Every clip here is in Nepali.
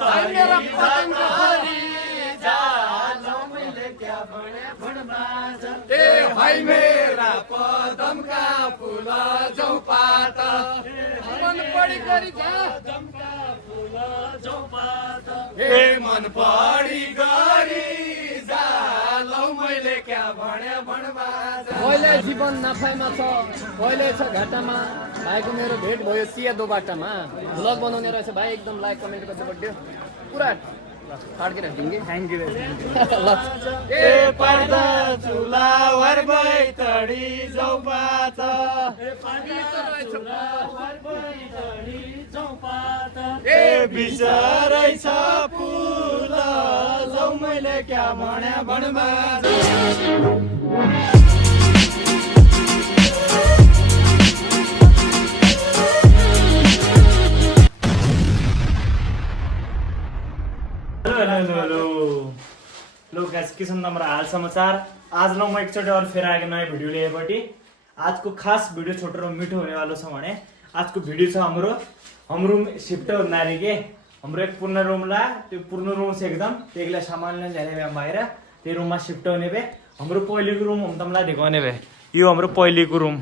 भाइ मेरा पतंग हरी जालौ मैले क्या भने भणबाज ए भाइ मेरा पदमका फुल जौ पात मन पडी गरी जा पदमका फुल जौ पात ए मन पडी गरी जालौ मैले क्या भने भणबाज कहिले जीवन नाफाइमा छ कहिले छ घाटामा भाइको मेरो भेट भयो सियादो बाटामा भ्लग बनाउने रहेछ भाइ एकदम लाइक कमेन्ट गर्दै बड्यो पुरा फाड्केर दिन्गे थ्याङ्क यू ए पर्दा चुला वर बैतडी जौपात ए पानी चुला वर बैतडी जौपात ए बिचरै छ फुल जौ मैले क्या भने भणबाज हेलो लो गाइस के छन् हाम्रो हाल समाचार आज ल म एकचोटि और फेरि आएको नयाँ भिडियो लिएपट्टि आजको खास भिडियो छोटो र मिठो हुनेवालो छ भने आजको भिडियो छ हाम्रो हम रूम शिफ्ट नारी के हाम्रो एक पूर्ण रूमला त्यो पूर्ण रूम छ एकदम त्यसले सामान लिन जाने भए बाहिर त्यो रूममा शिफ्ट हुने भए हाम्रो पहिलेको रूम हम तमलाई देखाउने भए यो हाम्रो पहिलेको रूम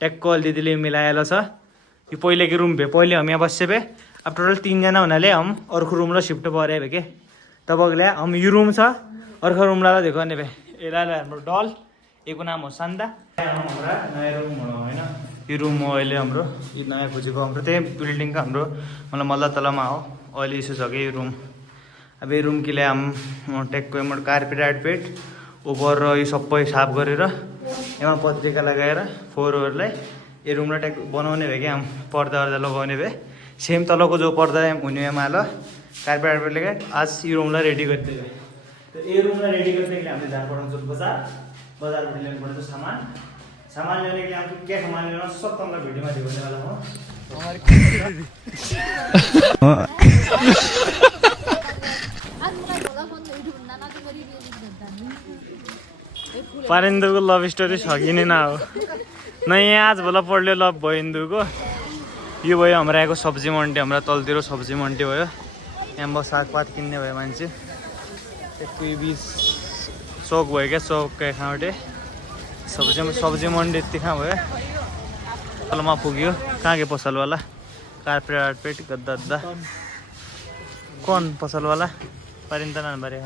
ट्याक्क दिदीले मिलाएर छ यो पहिलेको रूम भए पहिले हम यहाँ बस्से भए अब टोटल 3 जना हुनाले हम अर्को रूम ल शिफ्ट भरे भए के तबले हम यो रूम छ अर्को रूम ला देखाउने भए यसलाई हाम्रो डल यसको नाम हो सान्दा हाम्रो नयाँ रूम हो हैन यो रूम हो अहिले हाम्रो यो नयाँ खोजेको हाम्रो त्यही बिल्डिङको हाम्रो मतलब मल्ल तलमा हो अहिले यसो छ कि यो रूम अब यो रूम के लिए हम टेकको एमोट कार्पेट आर्पेट ऊपर यो सबै साफ गरेर यहाँ पत्रिका लगाएर फोरहरुलाई यो रूमलाई टेक बनाउने भए कि हम पर्दा लगाउने भए सेम तलको जो पर्दा हुने माल कार्पेट आर्पेट लगा आज यो रूमलाई रेडी गर्दै गए तो ये रूमलाई रेडी गर्दै के लिए हामीले जान पर्छ बजारबाट ल्याउनु पर्छ सामान ल्याउने के लिए हमको के सामान ल्याउन सब तमलाई भिडियोमा देखाउने वाला हो पारेन्दुको लभ स्टोरी छ कि नै हो नहीं आज भोला पढ्यो लभ भयो इन्दुको यो भयो हाम्रो यहाँको सब्जी मन्डी हाम्रो तलतिर सब्जी मन्डी भयो यहाँ सागपात किन्ने भयो मान्छे कोही बिच चौक भयो क्या चौक खाँटे सब्जी मन्डी यति कहाँ भयो पसलमा पुग्यो कहाँ गयो पसलवाला कार्पेट आर्पेट गद्दा अद्दा कौन पसलवाला पारिन्त नानबारे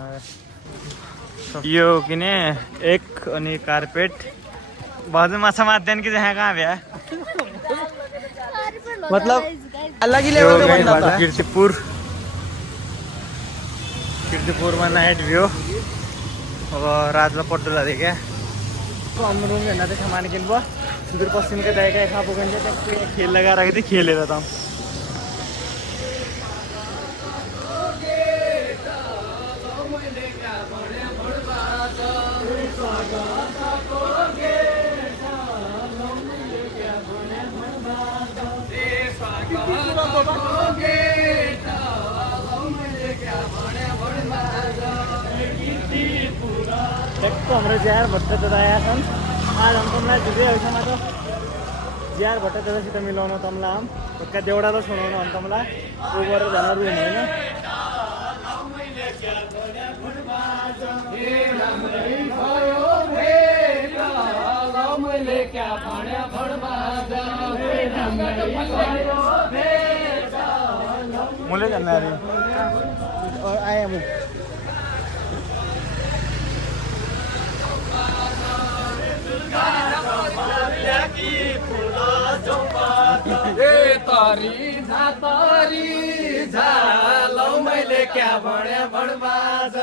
यो किने एक अनि कार्पेट बाजू माछा मार्दैन कि जहाँ कहाँ भ्या मतलब अलग ही लेवल का बनता था कीर्तिपुरमा नाइट भ्यू अब रातलाई पड्डुला देख्या हम रूम में ना तो सामान किनबो सुदूर पश्चिम के दायका खा पुगन्छ खेल लगाएर आएको थिएँ खेलेर त हाम्रो ज्यार भट्टाचार्य आएका छन् आज हम तमलाई दिँदैहरूसँग त ज्यार भट्टाचार्यसित मिलाउन तमलाई हम ढुक्का देउडालो सुनाउन हम तमलाई ऊ गरेर जान रुम होइन मुले जान्ने अरे आए म तारी झालौ मैले क्या भने भणबाज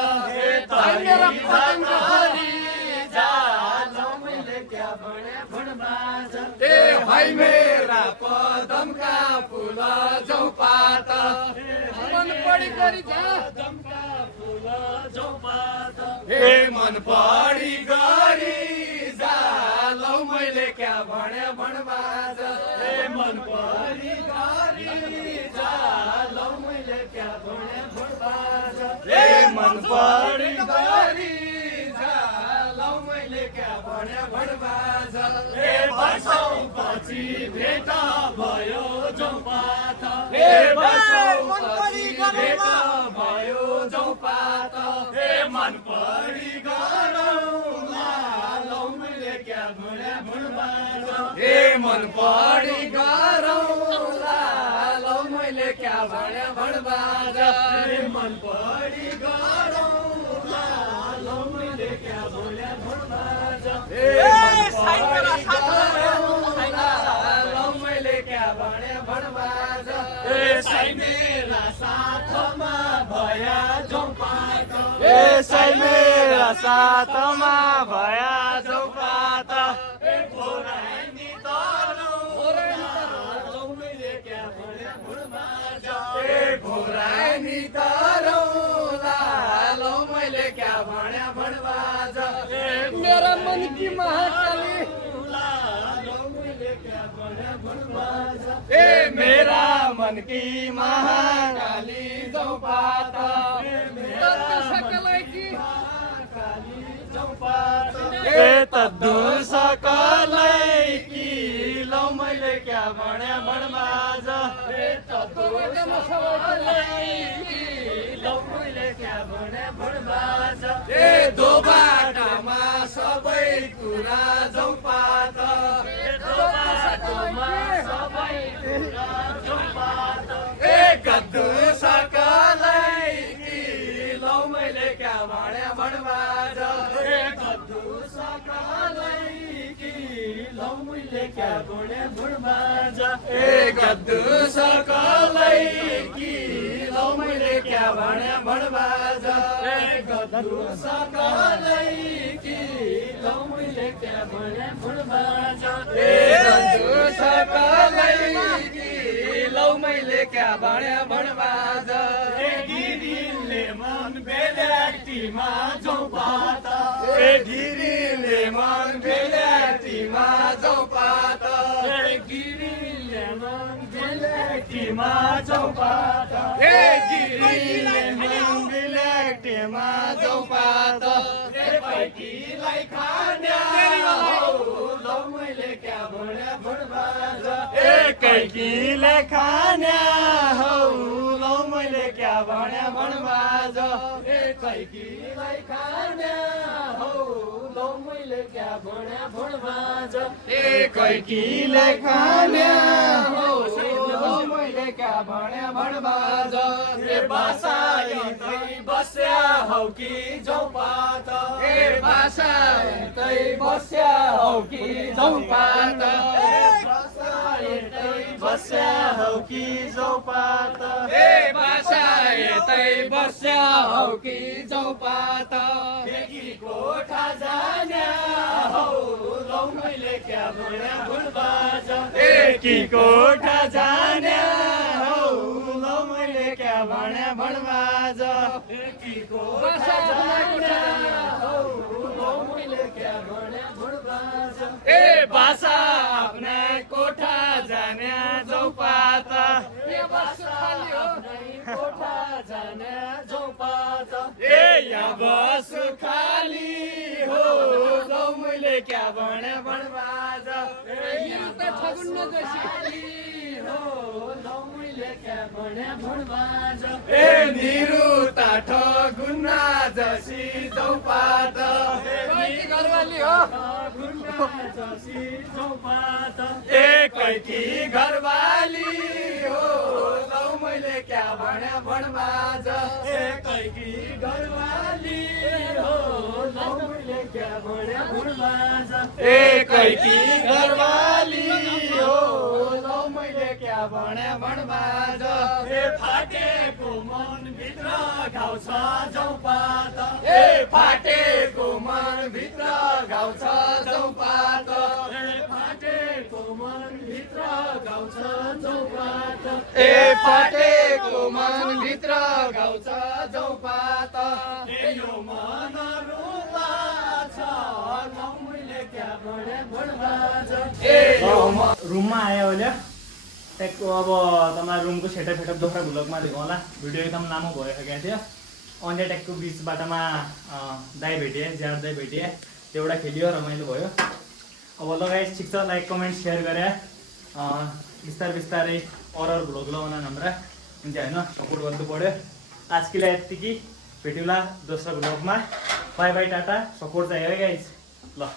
मेरा पतंग हरी झालौ मैले क्या भने भणबाज ए भाइ मेरा पदमका फुल जौ पात मन पडी गरी जा पदमका फुल जौ पात ए मन पडी गरी झालौ मैले क्या भने भणबाज ए मन पडी गरी झालौ मैले क्या भने भणबाज ए मन पडी गरी झालौ मैले क्या भने भणबाज ए वर्षौ पछि भेट भयो जौ पात ए वर्षौ पछि भेट जाउँ पात ए मन परी गरौँला लौ मैले क्या भने भुँडबाज ए मन परी गरौँला लौ मैले क्या भने भुँडबाज ए मन परी गरौँला लौ मैले क्या भने भुँडबाज ए लौ मैले क्या भने भुँडबाज ए साई मेरा साथमा भया जाउँ पात ए साई मेरा साथमा भया जाउँ पात ए घोरानी तरौँला लौ मैले क्या भने भुँडबाज ए घोरानी तरौँला लौ मैले क्या भने भुँडबाज ए मेरा मन की महाकाली लौ मैले क्या भने भुँडबाज ए मेरा मन की महाकाली जाउँ पात ए तद्दु सकलै कि लौ मैले क्या भने भुँडबाज ए तत्त्व सकलै कि लौ मैले क्या भने भुँडबाज ए दो बाटामा सबै कुरा जाउँ पात ए दो बाटामा सबै कुरा जाउँ पात ए गद्दु सकलै कि लौ मैले क्या भने भुँडबाज ए गद्दु सकलै कि लौ मैले क्या भने भुँडबाज ए गद्दु सकलै कि लौ मैले क्या भने भुँडबाज ए गद्दु सकलै कि लौ मैले क्या भने भुँडबाज ए गद्दु सकलै कि लौ मैले क्या भने भुँडबाज ए गिरीले मन बेल्याटीमा जाउँ पात ए गिरीले मन बेल्याटीमा जाउँ पात ए गिरीले मन बेल्याटीमा जाउँ पात ए गिरीले मन बेल्याटीमा जाउँ पात ए पैकीलाई खान्या लौ मैले क्या भने भुँडबाज ए कैकीले खान्या हौ लौ मैले क्या भने भुँडबाज ए कैकीलाई खान्या हौ लौ मैले क्या भने भुँडबाज ए कैकीले खान्या हौ लौ मैले क्या भने भुँडबाज ए बासा यतै बस्या हौ कि जाउँ पात ए बासा यतै बस्या हौ कि जाउँ पात बस्या हौ कि जाउँ पात ए बासा यतै बस्या हौ कि जाउँ पात देखि कोठा जान्या हौ लौ मैले क्या भने भुँडबाज ए कि कोठा जान्या हौ लौ मैले क्या भने भुँडबाज ए कि कोठा जान्या हौ लौ मैले क्या भने भुँडबाज ए बासा आफ्नै कोठा जान्या जाउँ पात ए बासा आफ्नै कोठा जान्या जाउँ पात ए यहाँ बसु खाली हो लौ मैले क्या भने भुँडबाज ए यहाँ त ठगुन्न खाली हो लौ मैले क्या भने भुँडबाज ए निरु त ठगुन्न जसी जाउँ पात ए घरवाली हो जसी जाउँ पात ए कैकी घरवाली हो लौ मैले क्या भने भुँडबाज ए कैकी घरवाली हो लौ मैले क्या भने भुँडबाज ए कैकी घरवाली हो लौ मैले क्या भने भुँडबाज ए फाटेको मन भित्र घाउ छ जाउँ पात ए फाटेको मन भित्र घाउ छ जाउँ पात ए फाटेको मन भित्र घाउ छ जाउँ पात ए फाटेको मन भित्र घाउ छ जाउँ पात ए यो मन रुला छ लौ मैले क्या भने भुँडबाज ए यो रुममा आयो अहिले ट्याकको अब तपाईँ रुमको सेटअप दोस्रो भ्लगमा देखाउँ होला भिडियो एकदम लामो भइसकेको थियो अन्य ट्याकको बिच बाटोमा दाइ भेटेँ ज्याड दाइ भेटेँ एउटा खेलियो रमाइलो भयो अब लगाइ ठिक छ लाइक कमेन्ट सेयर गरे बिस्तारै अरू भ्लग लगाउन हाम्रा हुन्छ होइन सपोर्ट गर्नु पऱ्यो आजको लागि यतिकै भेट्युला दोस्रो ब्लगमा बाई बाई टाटा सपोर्ट चाहियो है गाइज ल